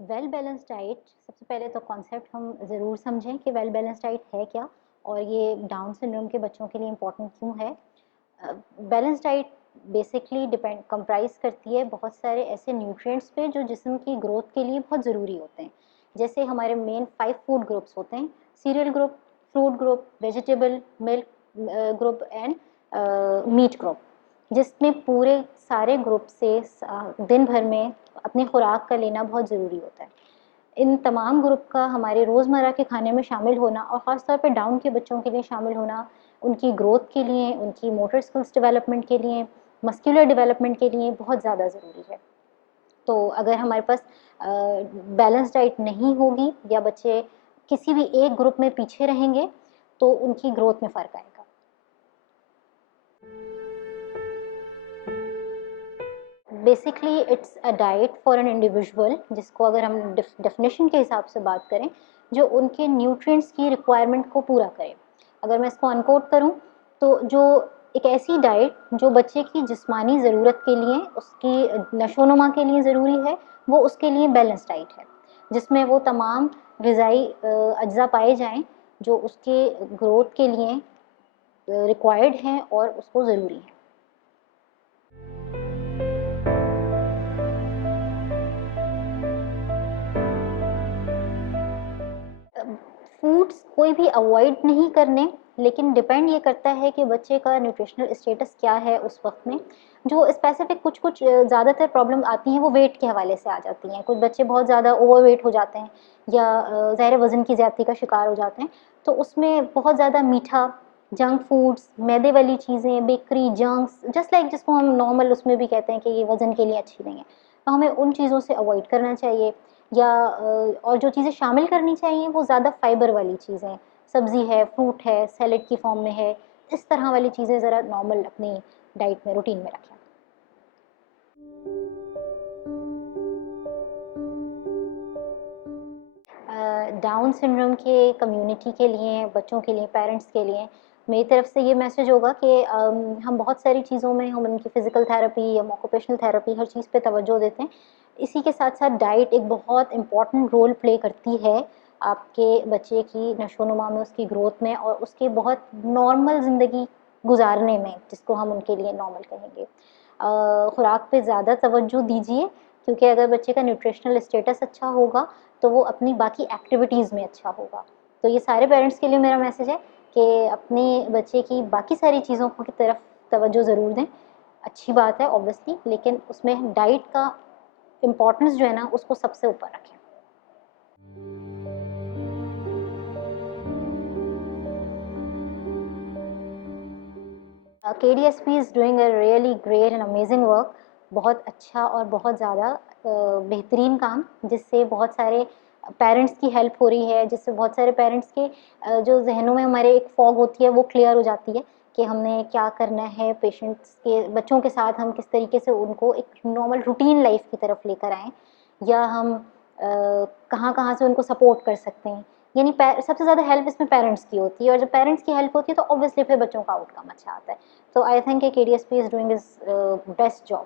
Well balance diet, सबसे पहले तो कॉन्सेप्ट हम ज़रूर समझें कि वेल बैलेंस डाइट है क्या और ये डाउन सिंड्रोम के बच्चों के लिए इम्पोर्टेंट क्यों है। Balance diet basically depend comprise करती है बहुत सारे ऐसे न्यूट्रिएंट्स पे जो जिस्म की ग्रोथ के लिए बहुत ज़रूरी होते हैं। जैसे हमारे मेन 5 फूड ग्रुप्स होते हैं: cereal group, fruit group, vegetable, milk group and meat group, जिसमें पूरे सारे ग्रुप से दिन भर में अपनी खुराक का लेना बहुत ज़रूरी होता है। इन तमाम ग्रुप का हमारे रोज़मर्रा के खाने में शामिल होना और ख़ास तौर पे डाउन के बच्चों के लिए शामिल होना, उनकी ग्रोथ के लिए, उनकी मोटर स्किल्स डेवलपमेंट के लिए, मस्कुलर डेवलपमेंट के लिए बहुत ज़्यादा ज़रूरी है। तो अगर हमारे पास बैलेंस डाइट नहीं होगी या बच्चे किसी भी एक ग्रुप में पीछे रहेंगे, तो उनकी ग्रोथ में फ़र्क आएगा। Basically it's a diet for an individual, जिसको अगर हम डेफिनेशन के हिसाब से बात करें, जो उनके न्यूट्रिएंट्स की रिक्वायरमेंट को पूरा करे। अगर मैं इसको अनकोट करूं तो जो एक ऐसी डाइट जो बच्चे की जिस्मानी ज़रूरत के लिए, उसकी नशोनुमा के लिए ज़रूरी है, वो उसके लिए बैलेंस डाइट है, जिसमें वो तमाम ग़िज़ाई अज्जा पाए जाएं जो उसके ग्रोथ के लिए रिक्वायर्ड हैं और उसको ज़रूरी है। फूड्स कोई भी अवॉइड नहीं करने, लेकिन डिपेंड ये करता है कि बच्चे का न्यूट्रिशनल स्टेटस क्या है उस वक्त में। जो स्पेसिफिक कुछ कुछ ज़्यादातर प्रॉब्लम आती हैं वो वेट के हवाले से आ जाती हैं। कुछ बच्चे बहुत ज़्यादा ओवरवेट हो जाते हैं या ज़ाहिर वज़न की ज़्यादती का शिकार हो जाते हैं, तो उसमें बहुत ज़्यादा मीठा, जंक फूड्स, मैदे वाली चीज़ें, बेकरी, जंक्स, जस्ट लाइक जिसको हम नॉर्मल उसमें भी कहते हैं कि ये वज़न के लिए अच्छी नहीं है, तो हमें उन चीज़ों से अवॉइड करना चाहिए। या और जो चीज़ें शामिल करनी चाहिए वो ज़्यादा फाइबर वाली चीज़ें, सब्ज़ी है, फ्रूट है, सैलेड की फॉर्म में है, इस तरह वाली चीज़ें ज़रा नॉर्मल अपनी डाइट में, रूटीन में रखें। डाउन सिंड्रोम के कम्युनिटी के लिए, बच्चों के लिए, पेरेंट्स के लिए मेरी तरफ से ये मैसेज होगा कि हम बहुत सारी चीज़ों में, हम उनकी फ़िज़िकल थेरेपी या ऑक्यूपेशनल थेरेपी, हर चीज़ पे तवज्जो देते हैं। इसी के साथ-साथ डाइट एक बहुत इम्पॉर्टेंट रोल प्ले करती है आपके बच्चे की नशोनुमा में, उसकी ग्रोथ में और उसके बहुत नॉर्मल ज़िंदगी गुज़ारने में, जिसको हम उनके लिए नॉर्मल कहेंगे। खुराक पे ज़्यादा तवज्जो दीजिए, क्योंकि अगर बच्चे का न्यूट्रिशनल स्टेटस अच्छा होगा तो वो अपनी बाकी एक्टिविटीज़ में अच्छा होगा। तो ये सारे पेरेंट्स के लिए मेरा मैसेज है कि अपने बच्चे की बाकी सारी चीज़ों की तरफ तवज्जो ज़रूर दें। अच्छी बात है ऑब्वियसली, लेकिन उसमें डाइट का इम्पोर्टेंस जो है ना, उसको सबसे ऊपर रखें। KDSP is doing a really great and amazing work. बहुत अच्छा और बहुत ज़्यादा बेहतरीन काम, जिससे बहुत सारे पेरेंट्स की हेल्प हो रही है, जिससे बहुत सारे पेरेंट्स के जो ज़हनों में हमारे एक फॉग होती है वो क्लियर हो जाती है कि हमने क्या करना है, पेशेंट्स के बच्चों के साथ हम किस तरीके से उनको एक नॉर्मल रूटीन लाइफ की तरफ लेकर आएँ, या हम कहाँ-कहाँ से उनको सपोर्ट कर सकते हैं। यानी सबसे ज़्यादा हेल्प इसमें पेरेंट्स की होती है, और जब पेरेंट्स की हेल्प होती है तो ऑब्वियसली फिर बच्चों का आउटकम अच्छा आता है। So I think KDSP is doing his best job.